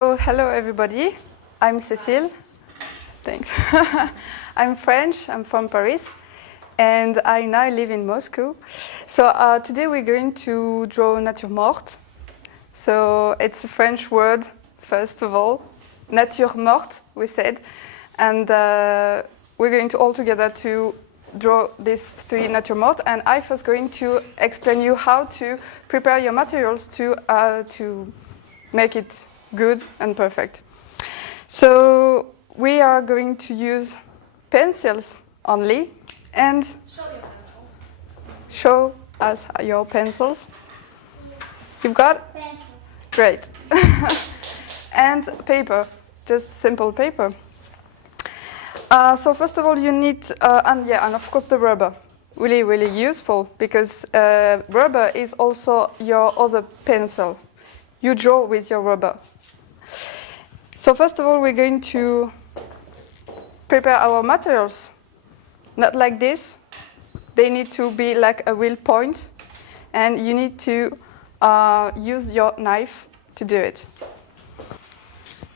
So, hello everybody, I'm Cecile. Thanks. I'm French, I'm from Paris, and I now live in Moscow. So today we're going to draw natюрморт. So it's a French word, first of all. Натюрморт, we said. And we're going to all together to draw these three натюрморт. And I first going to explain you how to prepare your materials to make it good and perfect. So we are going to use pencils only, and show us your pencils. You've got? Pencil. Great. And paper, just simple paper. So first of all you need, and of course the rubber. Really useful, because rubber is also your other pencil. You draw with your rubber. So first of all, we're going to prepare our materials. Not like this. They need to be like a real point, and you need to use your knife to do it.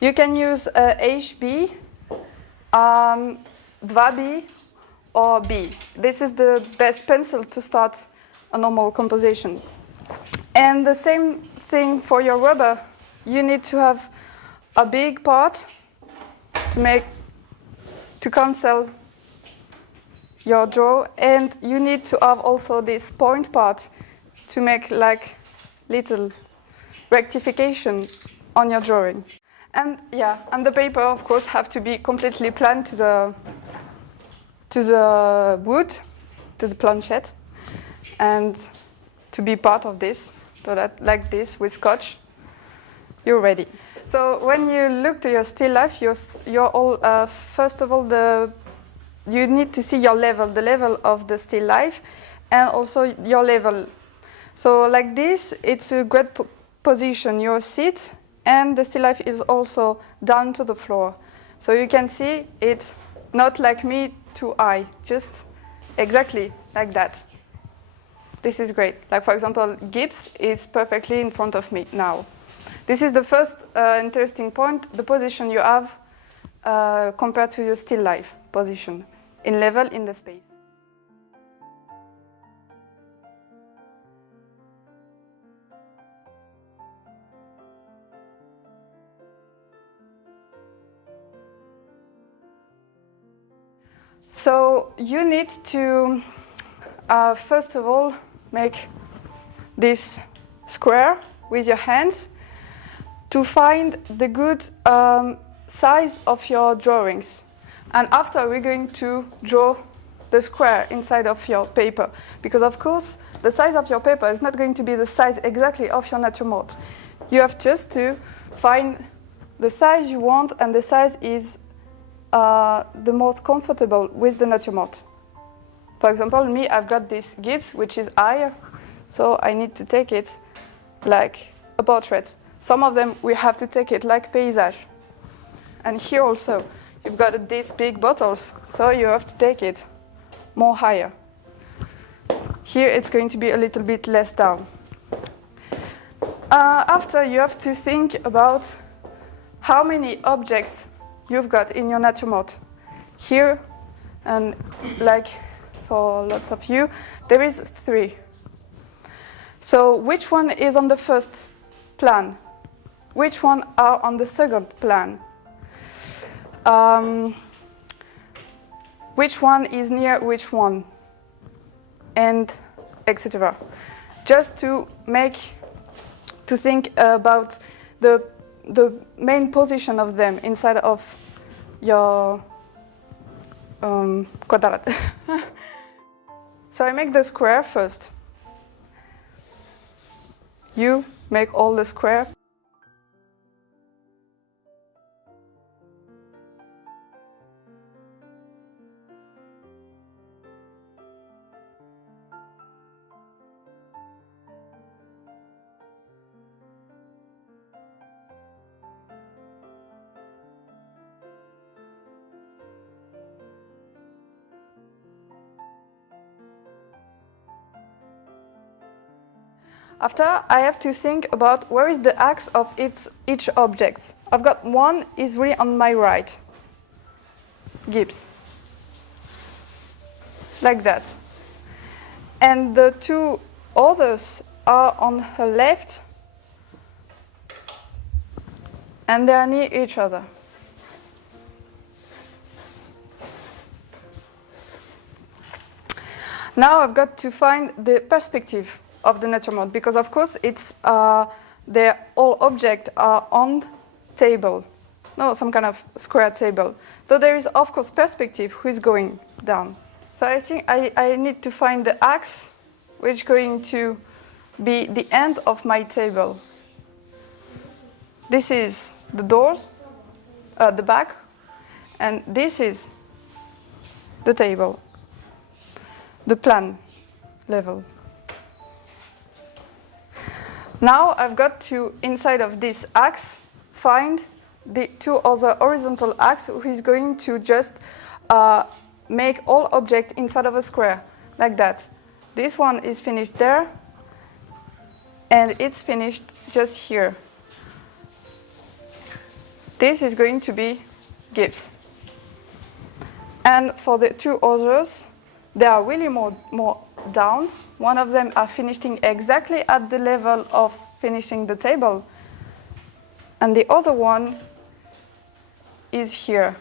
You can use HB, 2B, or B. This is the best pencil to start a normal composition. And the same thing for your rubber. You need to have a big part to cancel your draw, and you need to have also this point part to make like little rectification on your drawing. And and the paper of course have to be completely planned to the wood, to the planchette, and to be part of this, so that like this with scotch, you're ready. So when you look to your still life, you're all first of all you need to see your level, the level of the still life, and also your level. So like this, it's a great position. Your seat and the still life is also down to the floor. So you can see it's not like me too high, just exactly like that. This is great. Like for example, Gibbs is perfectly in front of me now. This is the first interesting point, the position you have compared to your still life position, in level in the space. So you need to, first of all, make this square with your hands to find the good size of your drawings. And after we're going to draw the square inside of your paper, because of course the size of your paper is not going to be the size exactly of your натюрморт. You have just to find the size you want, and the size is the most comfortable with the натюрморт. For example, me, I've got this Gibbs, which is higher, so I need to take it like a portrait. Some of them we have to take it like paysage. And here also, you've got these big bottles, so you have to take it more higher. Here it's going to be a little bit less down. After, you have to think about how many objects you've got in your натюрморт. Here, and like for lots of you, there is 3. So which one is on the first plan? Which one are on the second plan? Which one is near which one? And etc. Just to think about the main position of them inside of your quadrat. So I make the square first. You make all the square. After, I have to think about where is the axe of each object. I've got one is really on my right, Gibbs, like that. And the two others are on her left, and they are near each other. Now I've got to find the perspective of the natюрморт, because of course it's all objects are on table, no, some kind of square table. So there is of course perspective who is going down. So I think I need to find the axe which is going to be the end of my table. This is the doors, the back, and this is the table, the plan level. Now I've got to, inside of this axe, find the two other horizontal axes who is going to just make all objects inside of a square, like that. This one is finished there, and it's finished just here. This is going to be Gibbs. And for the two others, they are really more down. One of them are finishing exactly at the level of finishing the table, and the other one is here.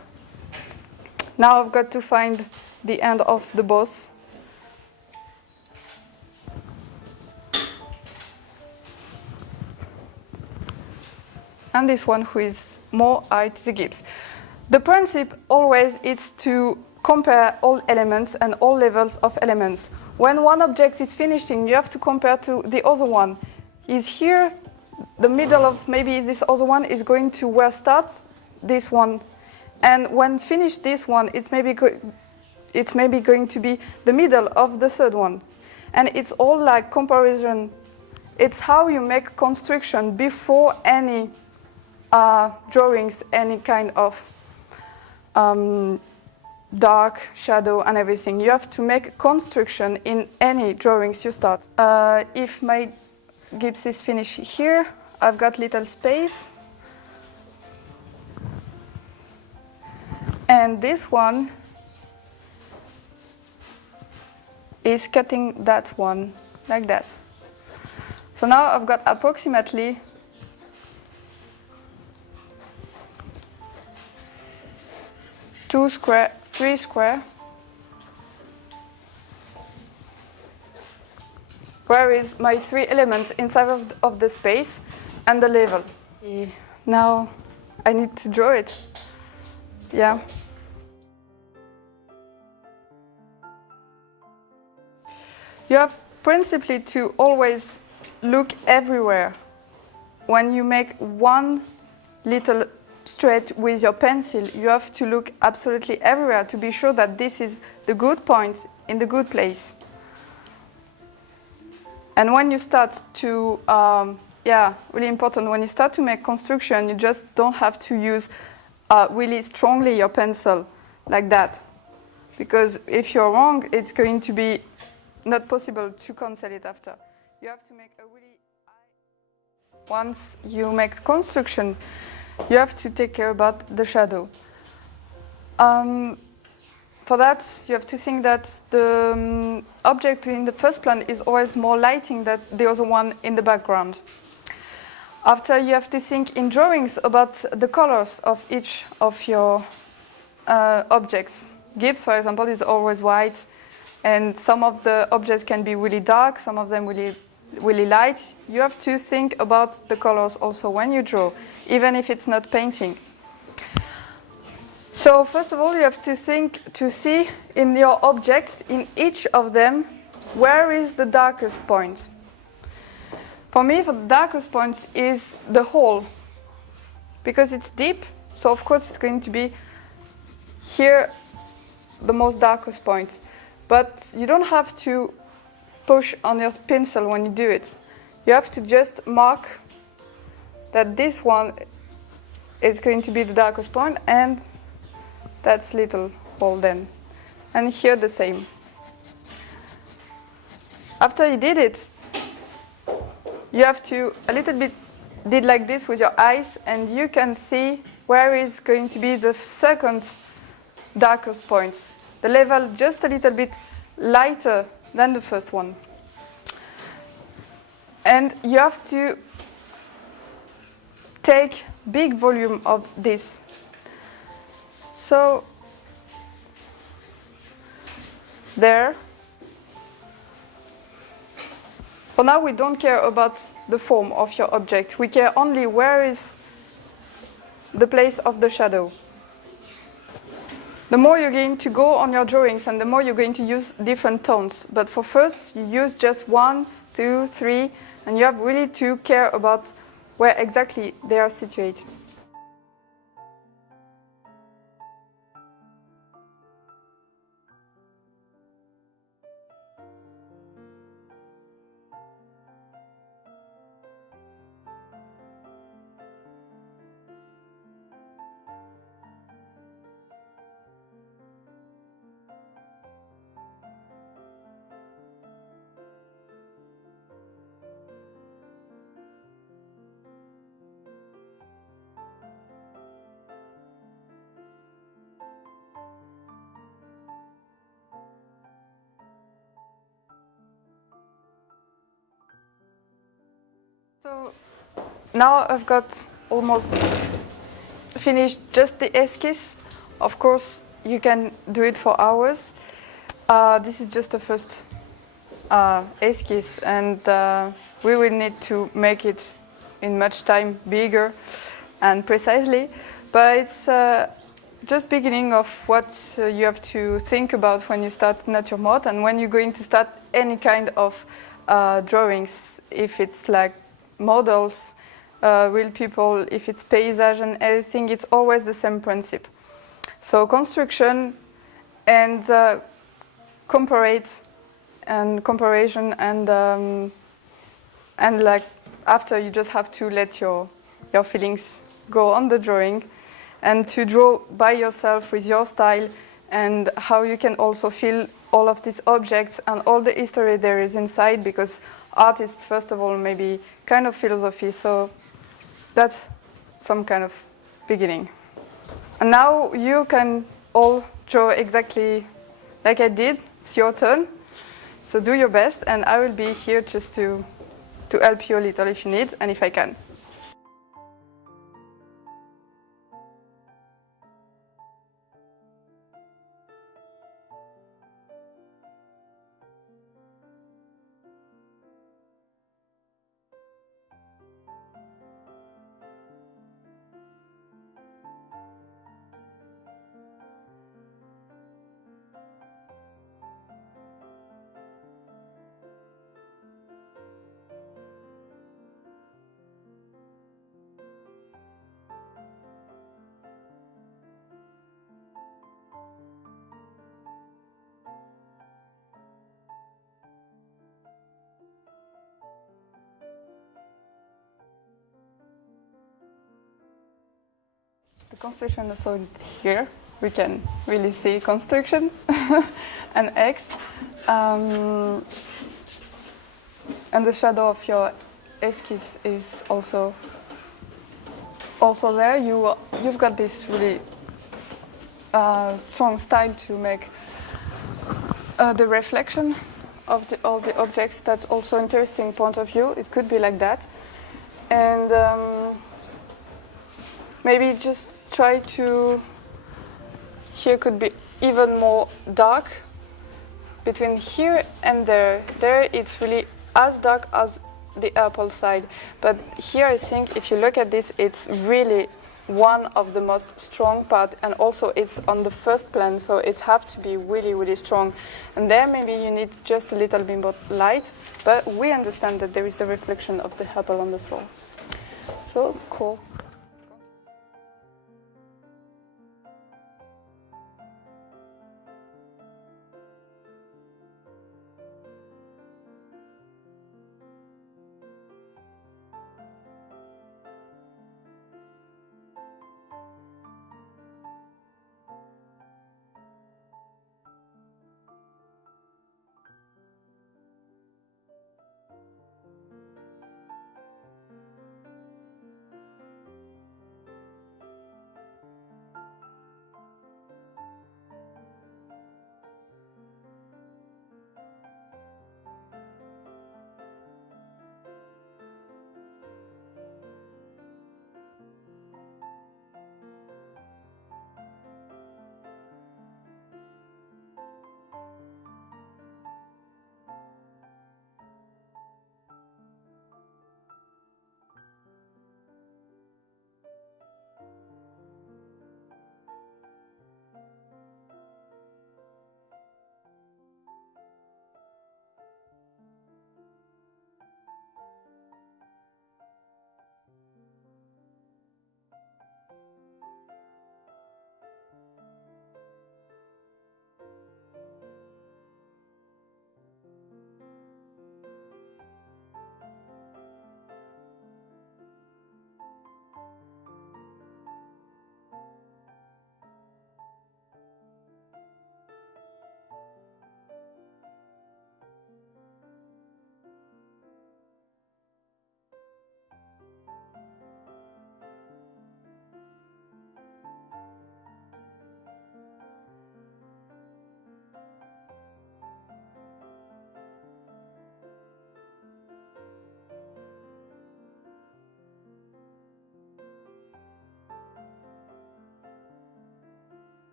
Now I've got to find the end of the boss. And this one who is more height the Gibbs. The principle always is to compare all elements and all levels of elements. When one object is finishing, you have to compare to the other one. Is here, the middle of maybe this other one is going to where start this one. And when finish this one, it's maybe going to be the middle of the third one. And it's all like comparison. It's how you make construction before any drawings, any kind of dark, shadow, and everything. You have to make construction in any drawings you start. If my Gibbs is finished here, I've got little space. And this one is cutting that one, like that. So now I've got approximately 2 square, 3 square. Where is my 3 elements inside of the space and the level? Now I need to draw it. Yeah. You have principally to always look everywhere. When you make one little straight with your pencil, you have to look absolutely everywhere to be sure that this is the good point in the good place. And when you start to, really important, when you start to make construction, you just don't have to use really strongly your pencil like that. Because if you're wrong, it's going to be not possible to cancel it after. You have to make a really... Once you make construction, you have to take care about the shadow. For that, you have to think that the object in the first plan is always more lighting than the other one in the background. After, you have to think in drawings about the colors of each of your objects. Gibbs, for example, is always white, and some of the objects can be really dark, some of them really light. You have to think about the colors also when you draw, even if it's not painting. So first of all, you have to think to see in your objects, in each of them, where is the darkest point. For me, the darkest point is the hole, because it's deep, so of course it's going to be here the most darkest point. But you don't have to push on your pencil when you do it. You have to just mark that this one is going to be the darkest point, and that's little hole then. And here the same. After you did it, you have to a little bit did like this with your eyes, and you can see where is going to be the second darkest point. The level just a little bit lighter than the first one. And you have to take big volume of this. So there. For now, we don't care about the form of your object. We care only where is the place of the shadow. The more you're going to go on your drawings and the more you're going to use different tones. But for first, you use just 1, 2, 3, and you have really to care about where exactly they are situated. So now I've got almost finished just the esquisse. Of course, you can do it for hours. This is just the first esquisse, and we will need to make it in much time bigger and precisely. But it's just beginning of what you have to think about when you start natюrморта and when you're going to start any kind of drawings. If it's like models, real people, if it's paysage and everything, it's always the same principle. So construction and comparison and like after you just have to let your feelings go on the drawing and to draw by yourself with your style and how you can also feel all of these objects and all the history there is inside, because art is first of all maybe kind of philosophy, so that's some kind of beginning. And now you can all draw exactly like I did. It's your turn, so do your best, and I will be here just to help you a little if you need and if I can. The construction also here, we can really see construction and X. And the shadow of your esquisse is also there. You've got this really strong style to make the reflection of all the objects. That's also an interesting point of view. It could be like that. And maybe just try to, here could be even more dark between here and there. There it's really as dark as the apple side. But here I think if you look at this, it's really one of the most strong part, and also it's on the first plan, so it has to be really, really strong. And there maybe you need just a little bit more light, but we understand that there is a reflection of the apple on the floor. So cool.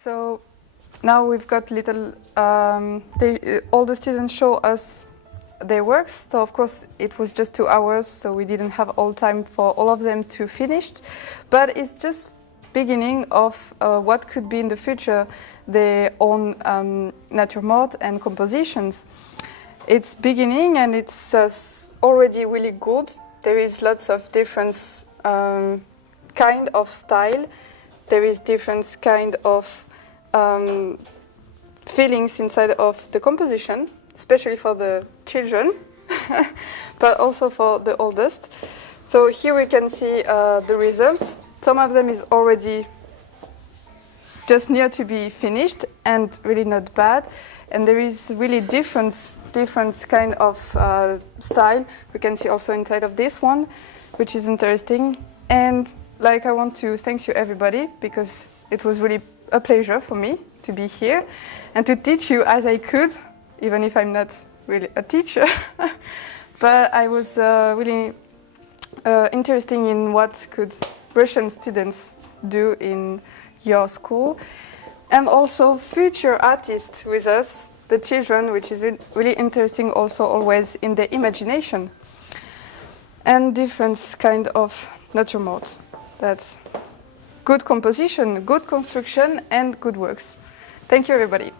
So now we've got little, all the students show us their works. So of course it was just 2 hours, so we didn't have all time for all of them to finish. But it's just beginning of what could be in the future their own natюрморт and compositions. It's beginning and it's already really good. There is lots of different kind of style. There is different kind of feelings inside of the composition, especially for the children, but also for the oldest. So here we can see the results. Some of them is already just near to be finished and really not bad. And there is really different kind of style. We can see also inside of this one, which is interesting. And like I want to thank you everybody, because it was really a pleasure for me to be here and to teach you as I could, even if I'm not really a teacher. But I was really interested in what could Russian students do in your school, and also future artists with us, the children, which is really interesting also always in the imagination, and different kind of натюрморт. That's good composition, good construction, and good works. Thank you, everybody.